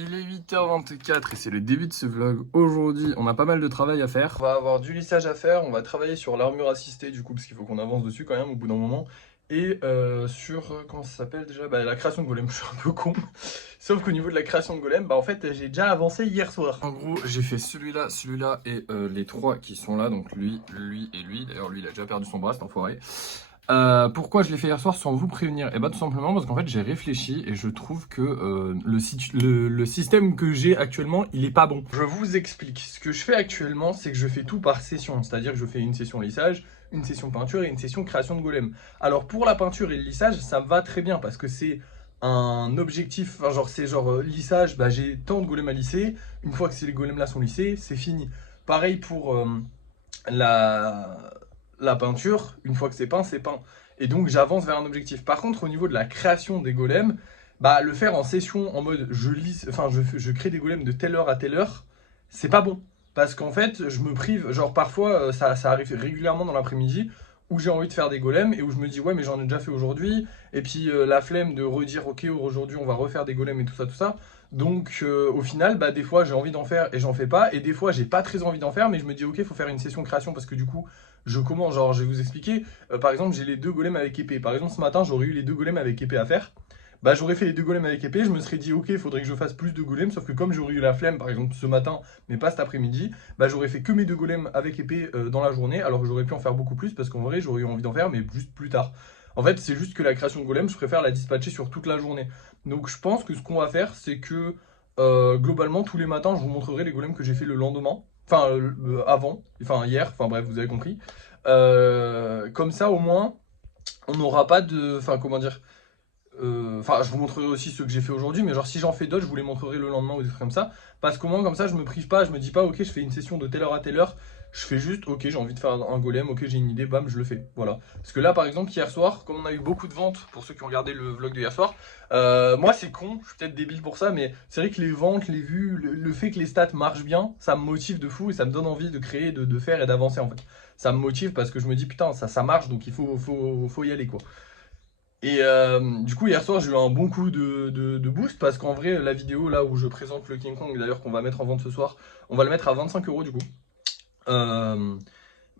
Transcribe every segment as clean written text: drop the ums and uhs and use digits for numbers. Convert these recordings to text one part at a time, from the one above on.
Il est 8h24 et c'est le début de ce vlog. Aujourd'hui, on a pas mal de travail à faire. On va avoir du lissage à faire, on va travailler sur l'armure assistée du coup, parce qu'il faut qu'on avance dessus quand même au bout d'un moment. Et sur, comment ça s'appelle déjà, la création de golem, je suis un peu con. Sauf qu'au niveau de la création de golem, en fait, j'ai déjà avancé hier soir. En gros, j'ai fait celui-là, celui-là et les trois qui sont là, donc lui, lui et lui. D'ailleurs, lui, il a déjà perdu son bras, cet enfoiré. Pourquoi je l'ai fait hier soir sans vous prévenir? Et bah tout simplement parce qu'en fait j'ai réfléchi et je trouve que le système que j'ai actuellement il est pas bon. Je vous explique. Ce que je fais actuellement c'est que je fais tout par session. C'est-à-dire que je fais une session lissage, une session peinture et une session création de golem. Alors pour la peinture et le lissage ça va très bien parce que c'est un objectif, enfin genre c'est genre lissage, j'ai tant de golems à lisser. Une fois que ces golems là sont lissés c'est fini. Pareil pour la la peinture, une fois que c'est peint, c'est peint. Et donc j'avance vers un objectif. Par contre, au niveau de la création des golems, le faire en session, en mode je lisse, enfin je crée des golems de telle heure à telle heure, c'est pas bon. Parce qu'en fait, je me prive, genre parfois, ça arrive régulièrement dans l'après-midi, où j'ai envie de faire des golems, et où je me dis, ouais, mais j'en ai déjà fait aujourd'hui, et puis la flemme de redire, ok, aujourd'hui on va refaire des golems et tout ça, tout ça. Donc au final, des fois j'ai envie d'en faire et j'en fais pas, et des fois j'ai pas très envie d'en faire, mais je me dis, ok, faut faire une session création, parce que du coup, je commence, genre je vais vous expliquer, par exemple j'ai les deux golems avec épée, par exemple ce matin j'aurais eu les deux golems avec épée à faire, j'aurais fait les deux golems avec épée, je me serais dit ok il faudrait que je fasse plus de golems, sauf que comme j'aurais eu la flemme par exemple ce matin, mais pas cet après-midi, j'aurais fait que mes deux golems avec épée dans la journée, alors que j'aurais pu en faire beaucoup plus, parce qu'en vrai j'aurais eu envie d'en faire, mais juste plus tard. En fait c'est juste que la création de golem, je préfère la dispatcher sur toute la journée. Donc je pense que ce qu'on va faire c'est que globalement tous les matins je vous montrerai les golems que j'ai fait le lendemain, enfin avant, enfin hier, enfin bref vous avez compris. Comme ça, au moins, on n'aura pas de... Enfin, comment dire? Enfin, je vous montrerai aussi ceux que j'ai fait aujourd'hui, mais genre si j'en fais d'autres, je vous les montrerai le lendemain ou des trucs comme ça. Parce qu'au moins, comme ça, je me prive pas, je me dis pas, ok, je fais une session de telle heure à telle heure. Je fais juste, ok, j'ai envie de faire un golem, ok, j'ai une idée, bam, je le fais. Voilà. Parce que là, par exemple, hier soir, comme on a eu beaucoup de ventes, pour ceux qui ont regardé le vlog de hier soir, moi, c'est con, je suis peut-être débile pour ça, mais c'est vrai que les ventes, les vues, le fait que les stats marchent bien, ça me motive de fou et ça me donne envie de créer, de faire et d'avancer en fait. Ça me motive parce que je me dis, putain, ça marche, donc il faut y aller quoi. Et du coup, hier soir, j'ai eu un bon coup de boost parce qu'en vrai, la vidéo là où je présente le King Kong, d'ailleurs qu'on va mettre en vente ce soir, on va le mettre à 25 € du coup. Euh,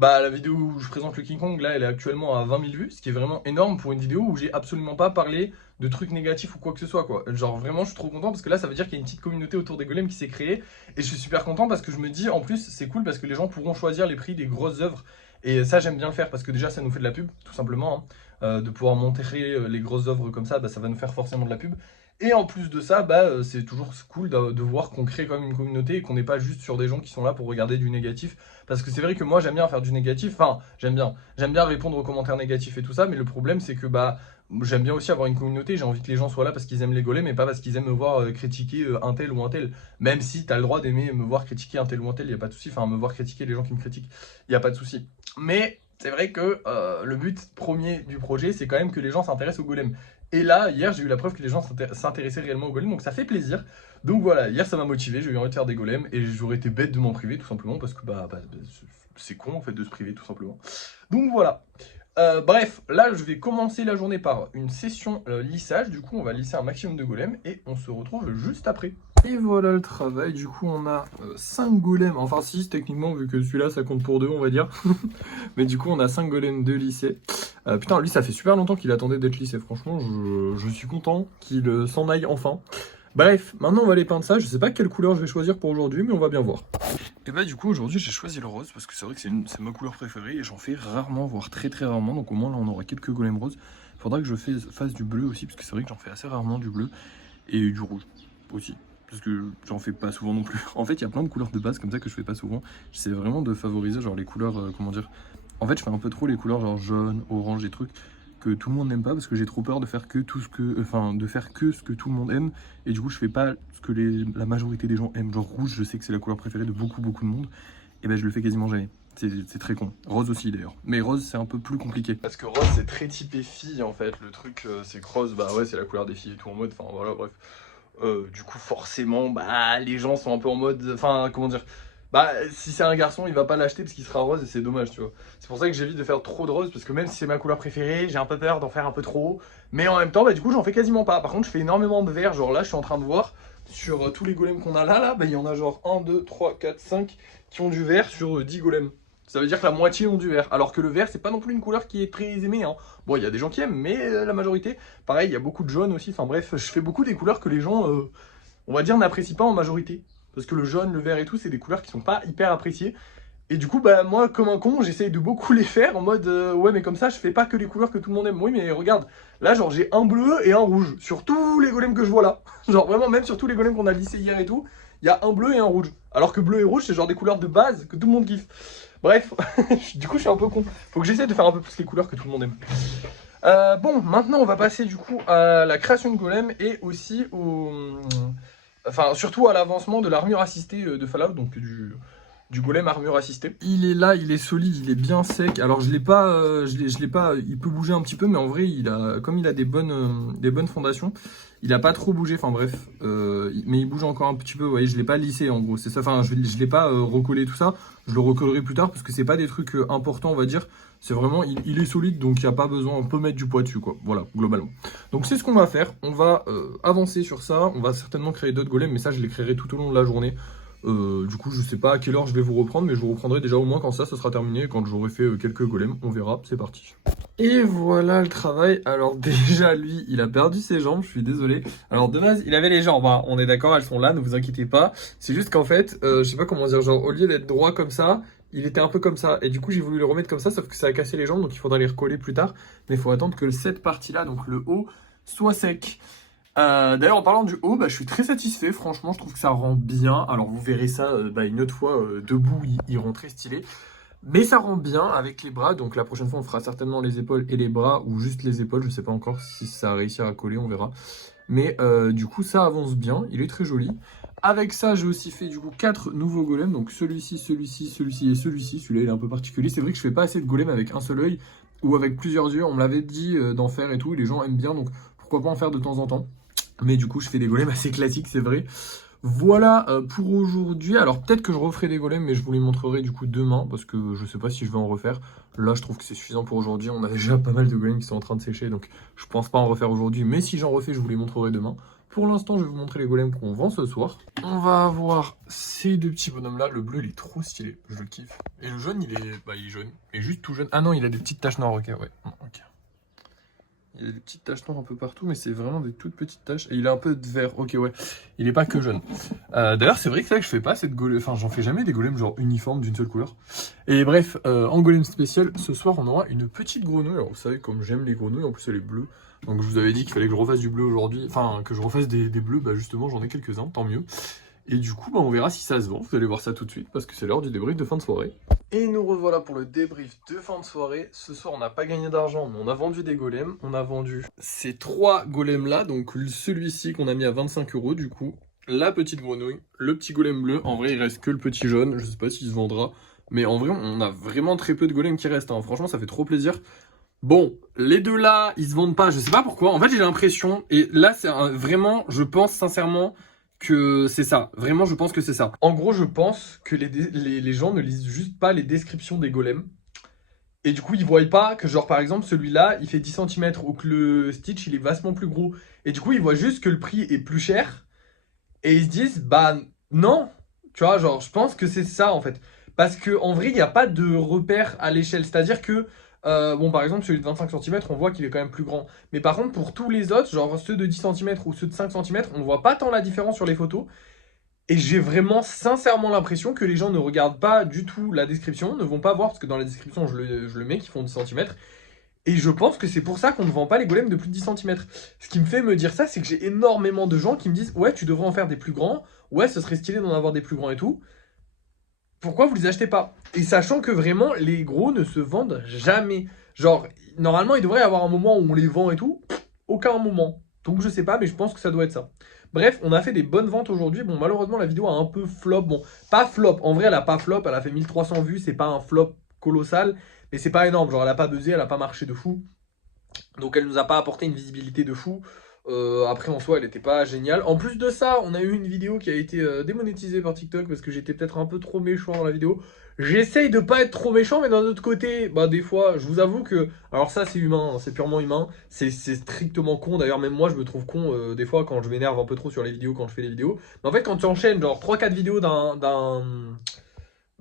la vidéo où je présente le King Kong, là, elle est actuellement à 20 000 vues, ce qui est vraiment énorme pour une vidéo où j'ai absolument pas parlé de trucs négatifs ou quoi que ce soit, quoi. Genre, vraiment, je suis trop content parce que là, ça veut dire qu'il y a une petite communauté autour des golems qui s'est créée. Et je suis super content parce que je me dis, en plus, c'est cool parce que les gens pourront choisir les prix des grosses œuvres. Et ça, j'aime bien le faire parce que déjà, ça nous fait de la pub, tout simplement, hein. De pouvoir montrer les grosses œuvres comme ça va nous faire forcément de la pub. Et en plus de ça, c'est toujours cool de voir qu'on crée quand même une communauté et qu'on n'est pas juste sur des gens qui sont là pour regarder du négatif. Parce que c'est vrai que moi j'aime bien faire du négatif, enfin j'aime bien répondre aux commentaires négatifs et tout ça, mais le problème c'est que j'aime bien aussi avoir une communauté, j'ai envie que les gens soient là parce qu'ils aiment les golems, mais pas parce qu'ils aiment me voir critiquer un tel ou un tel. Même si t'as le droit d'aimer me voir critiquer un tel ou un tel, y a pas de souci, enfin me voir critiquer les gens qui me critiquent, y a pas de souci. Mais c'est vrai que le but premier du projet c'est quand même que les gens s'intéressent aux golems. Et là, hier, j'ai eu la preuve que les gens s'intéressaient réellement aux golems, donc ça fait plaisir. Donc voilà, hier ça m'a motivé, j'ai eu envie de faire des golems et j'aurais été bête de m'en priver tout simplement parce que c'est con en fait de se priver tout simplement. Donc voilà. Bref, là je vais commencer la journée par une session lissage, du coup on va lisser un maximum de golems et on se retrouve juste après. Et voilà le travail, du coup on a 5 golems, enfin 6 techniquement vu que celui-là ça compte pour 2 on va dire. Mais du coup on a 5 golems de lissés. Putain lui ça fait super longtemps qu'il attendait d'être lissé, franchement je suis content qu'il s'en aille enfin. Bref, maintenant on va aller peindre ça, je sais pas quelle couleur je vais choisir pour aujourd'hui mais on va bien voir. Et du coup aujourd'hui j'ai choisi le rose parce que c'est vrai que c'est ma couleur préférée et j'en fais rarement, voire très très rarement, donc au moins là on aura quelques golems roses. Faudra que je fasse du bleu aussi parce que c'est vrai que j'en fais assez rarement du bleu et du rouge aussi. Parce que j'en fais pas souvent non plus. En fait il y a plein de couleurs de base comme ça que je fais pas souvent. J'essaie vraiment de favoriser genre les couleurs, comment dire. En fait je fais un peu trop les couleurs genre jaune, orange, des trucs que tout le monde n'aime pas parce que j'ai trop peur de faire que tout ce que, de faire que ce que tout le monde aime et du coup je fais pas ce que la majorité des gens aiment. Genre rouge, je sais que c'est la couleur préférée de beaucoup de monde et je le fais quasiment jamais. C'est très con. Rose aussi d'ailleurs. Mais rose c'est un peu plus compliqué. Parce que rose c'est très typé fille en fait. Le truc c'est que rose ouais c'est la couleur des filles et tout en mode. Enfin voilà bref. Du coup forcément les gens sont un peu en mode. Enfin comment dire. Si c'est un garçon il va pas l'acheter parce qu'il sera rose et c'est dommage tu vois. C'est pour ça que j'évite de faire trop de rose parce que même si c'est ma couleur préférée j'ai un peu peur d'en faire un peu trop. Mais en même temps du coup j'en fais quasiment pas. Par contre je fais énormément de vert. Genre là je suis en train de voir. sur tous les golems qu'on a là, bah, il y en a genre 1, 2, 3, 4, 5 qui ont du vert sur 10 golems. Ça veut dire que la moitié ont du vert. Alors que le vert, c'est pas non plus une couleur qui est très aimée. Hein. Bon, il y a des gens qui aiment, mais la majorité, pareil, il y a beaucoup de jaune aussi. Enfin bref, je fais beaucoup des couleurs que les gens, on va dire, n'apprécient pas en majorité. Parce que le jaune, le vert et tout, c'est des couleurs qui sont pas hyper appréciées. Et du coup, bah moi, comme un con, j'essaye de beaucoup les faire en mode ouais, mais comme ça, je fais pas que les couleurs que tout le monde aime. Oui, mais regarde, là, genre, j'ai un bleu et un rouge sur tous les golems que je vois là. Genre, vraiment, même sur tous les golems qu'on a lissés hier et tout, il y a un bleu et un rouge. Alors que bleu et rouge, c'est genre des couleurs de base que tout le monde kiffe. Bref, du coup, je suis un peu con. Faut que j'essaie de faire un peu plus les couleurs que tout le monde aime. Bon, maintenant, on va passer du coup à la création de golem et aussi au. Enfin, surtout à l'avancement de l'armure assistée de Fallout, donc du golem armure assistée. Il est là, il est solide, il est bien sec. Alors je l'ai pas, je l'ai pas. Il peut bouger un petit peu, mais en vrai, comme il a des bonnes fondations, il a pas trop bougé. Enfin bref, mais il bouge encore un petit peu. Vous voyez, je l'ai pas lissé en gros. C'est ça. Enfin, je l'ai pas recollé tout ça. Je le recollerai plus tard parce que c'est pas des trucs importants, on va dire. C'est vraiment, il est solide, donc il n'y a pas besoin. On peut mettre du poids dessus, quoi. Voilà, globalement. Donc c'est ce qu'on va faire. On va avancer sur ça. On va certainement créer d'autres golems, mais ça, je les créerai tout au long de la journée. Du coup, je sais pas à quelle heure je vais vous reprendre, mais je vous reprendrai déjà au moins quand ça sera terminé, quand j'aurai fait quelques golems, on verra, c'est parti. Et voilà le travail. Alors déjà, lui, il a perdu ses jambes, je suis désolé. Alors de base, il avait les jambes, hein. On est d'accord, elles sont là, ne vous inquiétez pas. C'est juste qu'en fait, je sais pas comment dire, genre au lieu d'être droit comme ça, il était un peu comme ça. Et du coup, j'ai voulu le remettre comme ça, sauf que ça a cassé les jambes, donc il faudra les recoller plus tard. Mais il faut attendre que cette partie-là, donc le haut, soit sec. D'ailleurs, en parlant du haut, bah, je suis très satisfait. Franchement, je trouve que ça rend bien. Alors, vous verrez ça une autre fois debout, il rend très stylé. Mais ça rend bien avec les bras. Donc, la prochaine fois, on fera certainement les épaules et les bras, ou juste les épaules. Je sais pas encore si ça a réussi à coller, on verra. Mais du coup, ça avance bien. Il est très joli. Avec ça, j'ai aussi fait du coup 4 nouveaux golems. Donc, celui-ci, celui-ci, celui-ci et celui-ci. Celui-là, il est un peu particulier. C'est vrai que je fais pas assez de golems avec un seul œil ou avec plusieurs yeux. On me l'avait dit d'en faire et tout. Et les gens aiment bien. Donc, pourquoi pas en faire de temps en temps. Mais du coup, je fais des golems assez classiques, c'est vrai. Voilà pour aujourd'hui. Alors peut-être que je referai des golems, mais je vous les montrerai du coup demain, parce que je sais pas si je vais en refaire. Là, je trouve que c'est suffisant pour aujourd'hui. On a déjà pas mal de golems qui sont en train de sécher, donc je pense pas en refaire aujourd'hui. Mais si j'en refais, je vous les montrerai demain. Pour l'instant, je vais vous montrer les golems qu'on vend ce soir. On va avoir ces deux petits bonhommes-là. Le bleu, il est trop stylé, je le kiffe. Et le jaune, il est jaune. Il est juste tout jaune. Ah non, il a des petites taches noires, ok, ouais. Ok. Il y a des petites taches noires un peu partout, mais c'est vraiment des toutes petites taches. Et il a un peu de vert. Ok, ouais. Il est pas que jaune. D'ailleurs, c'est vrai que ça, je fais pas cette golem. Enfin, j'en fais jamais des golems genre uniformes d'une seule couleur. Et bref, en golem spécial, ce soir, on aura une petite grenouille. Alors, vous savez, comme j'aime les grenouilles, en plus, elle est bleue. Donc, je vous avais dit qu'il fallait que je refasse du bleu aujourd'hui. Enfin, que je refasse des bleus. Bah, justement, j'en ai quelques-uns, tant mieux. Et du coup, bah, on verra si ça se vend. Vous allez voir ça tout de suite parce que c'est l'heure du débrief de fin de soirée. Et nous revoilà pour le débrief de fin de soirée. Ce soir, on n'a pas gagné d'argent, mais on a vendu des golems. On a vendu ces 3 golems-là. Donc celui-ci qu'on a mis à 25 € du coup. La petite grenouille, le petit golem bleu. En vrai, il reste que le petit jaune. Je sais pas s'il se vendra. Mais en vrai, on a vraiment très peu de golems qui restent. Hein. Franchement, ça fait trop plaisir. Bon, les deux là, ils se vendent pas. Je sais pas pourquoi. En fait, j'ai l'impression. Et là, c'est vraiment, je pense sincèrement que c'est ça. Vraiment, je pense que c'est ça. En gros, je pense que les gens ne lisent juste pas les descriptions des golems. Et du coup, ils voient pas que, genre, par exemple, celui-là, il fait 10 cm ou que le Stitch, il est vachement plus gros. Et du coup, ils voient juste que le prix est plus cher. Et ils se disent, bah non. Tu vois, genre, je pense que c'est ça, en fait. Parce qu'en vrai, il n'y a pas de repère à l'échelle. C'est-à-dire que, bon, par exemple, celui de 25 cm, on voit qu'il est quand même plus grand. Mais par contre, pour tous les autres, genre ceux de 10 cm ou ceux de 5 cm, on ne voit pas tant la différence sur les photos. Et j'ai vraiment sincèrement l'impression que les gens ne regardent pas du tout la description, ne vont pas voir, parce que dans la description, je le mets, qui font 10 cm. Et je pense que c'est pour ça qu'on ne vend pas les golems de plus de 10 cm. Ce qui me fait me dire ça, c'est que j'ai énormément de gens qui me disent « Ouais, tu devrais en faire des plus grands. Ouais, ce serait stylé d'en avoir des plus grands et tout. » Pourquoi vous les achetez pas? Et sachant que vraiment, les gros ne se vendent jamais. Genre, normalement, il devrait y avoir un moment où on les vend et tout. Aucun moment. Donc je sais pas, mais je pense que ça doit être ça. Bref, on a fait des bonnes ventes aujourd'hui. Bon, malheureusement, la vidéo a un peu flop. Bon, pas flop. En vrai, elle a pas flop. Elle a fait 1300 vues. C'est pas un flop colossal. Mais c'est pas énorme. Genre, elle a pas buzzé. Elle a pas marché de fou. Donc, elle nous a pas apporté une visibilité de fou. Après en soi elle était pas géniale. En plus de ça, on a eu une vidéo qui a été démonétisée par TikTok parce que j'étais peut-être un peu trop méchant dans la vidéo. J'essaye de pas être trop méchant, mais d'un autre côté, bah des fois, je vous avoue que, alors ça c'est humain, hein, c'est purement humain, c'est strictement con. D'ailleurs même moi je me trouve con des fois quand je m'énerve un peu trop sur les vidéos, quand je fais les vidéos. Mais en fait quand tu enchaînes genre 3-4 vidéos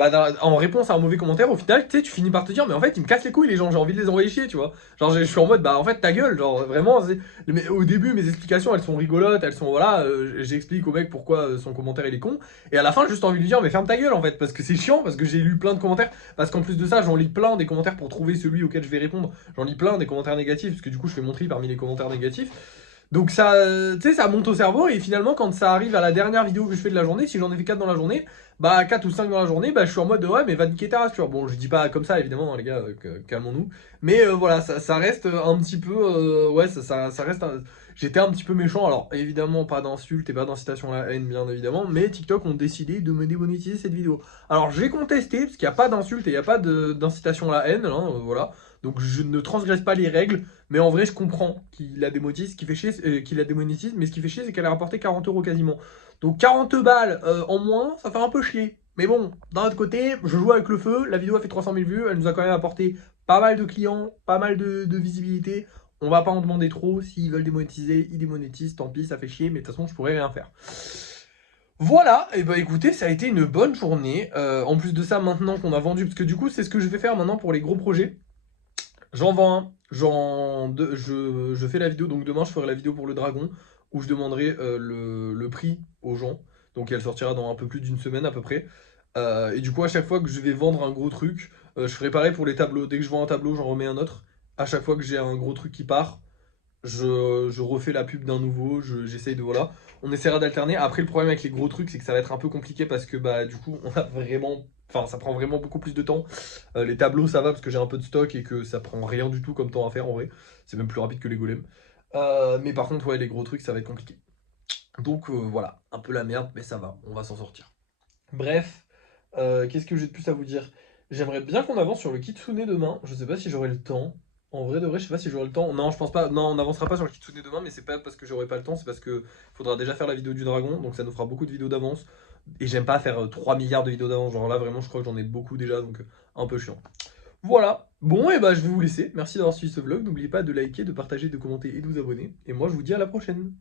en réponse à un mauvais commentaire, au final, tu sais, tu finis par te dire, mais en fait, ils me cassent les couilles, les gens, j'ai envie de les envoyer chier, tu vois. Genre, je suis en mode, bah, en fait, ta gueule, genre, vraiment, mais au début, mes explications, elles sont rigolotes, elles sont, voilà, j'explique au mec pourquoi son commentaire, il est con, et à la fin, j'ai juste envie de lui dire, mais ferme ta gueule, en fait, parce que c'est chiant, parce que j'ai lu plein de commentaires, parce qu'en plus de ça, j'en lis plein des commentaires pour trouver celui auquel je vais répondre, j'en lis plein des commentaires négatifs, parce que du coup, je fais mon tri parmi les commentaires négatifs. Donc ça, tu sais, ça monte au cerveau et finalement quand ça arrive à la dernière vidéo que je fais de la journée, si j'en ai fait 4 dans la journée, bah 4 ou 5 dans la journée, bah je suis en mode ouais mais va niquer ta race, tu vois. Bon je dis pas comme ça évidemment hein, les gars, calmons-nous. Mais voilà, ça reste un petit peu, ouais ça reste, j'étais un petit peu méchant. Alors évidemment pas d'insultes et pas d'incitation à la haine bien évidemment, mais TikTok ont décidé de me démonétiser cette vidéo. Alors j'ai contesté parce qu'il n'y a pas d'insultes et il n'y a pas d'incitation à la haine, hein, voilà. Donc je ne transgresse pas les règles. Mais en vrai, je comprends qu'il la démonétise, qu'il la démonétise, mais ce qui fait chier, c'est qu'elle a rapporté 40 euros quasiment. Donc 40 balles en moins, ça fait un peu chier. Mais bon, d'un autre côté, je joue avec le feu, la vidéo a fait 300 000 vues, elle nous a quand même apporté pas mal de clients, pas mal de visibilité. On va pas en demander trop, s'ils veulent démonétiser, ils démonétisent, tant pis, ça fait chier, mais de toute façon, je pourrais rien faire. Voilà, et bah écoutez, ça a été une bonne journée. En plus de ça, maintenant qu'on a vendu, parce que du coup, c'est ce que je vais faire maintenant pour les gros projets. J'en vends un, je fais la vidéo, donc demain je ferai la vidéo pour le dragon, où je demanderai le prix aux gens, donc elle sortira dans un peu plus d'une semaine à peu près. Et du coup à chaque fois que je vais vendre un gros truc, je ferai pareil pour les tableaux, dès que je vends un tableau j'en remets un autre. À chaque fois que j'ai un gros truc qui part, je refais la pub d'un nouveau, j'essaye de voilà. On essaiera d'alterner. Après le problème avec les gros trucs c'est que ça va être un peu compliqué parce que bah du coup on a vraiment, enfin ça prend vraiment beaucoup plus de temps. Les tableaux ça va parce que j'ai un peu de stock et que ça prend rien du tout comme temps à faire en vrai. C'est même plus rapide que les golems. Mais par contre ouais les gros trucs ça va être compliqué. Donc voilà, un peu la merde mais ça va, on va s'en sortir. Bref, qu'est-ce que j'ai de plus à vous dire? J'aimerais bien qu'on avance sur le Kitsune demain. Je sais pas si j'aurai le temps. En vrai de vrai, je sais pas si j'aurai le temps. Non, je pense pas. Non, on n'avancera pas sur le Kitsune demain, mais c'est pas parce que j'aurai pas le temps, c'est parce que faudra déjà faire la vidéo du dragon, donc ça nous fera beaucoup de vidéos d'avance. Et j'aime pas faire 3 milliards de vidéos d'avance. Genre là, vraiment, je crois que j'en ai beaucoup déjà, donc un peu chiant. Voilà. Bon, et bah je vais vous laisser. Merci d'avoir suivi ce vlog. N'oubliez pas de liker, de partager, de commenter et de vous abonner. Et moi, je vous dis à la prochaine.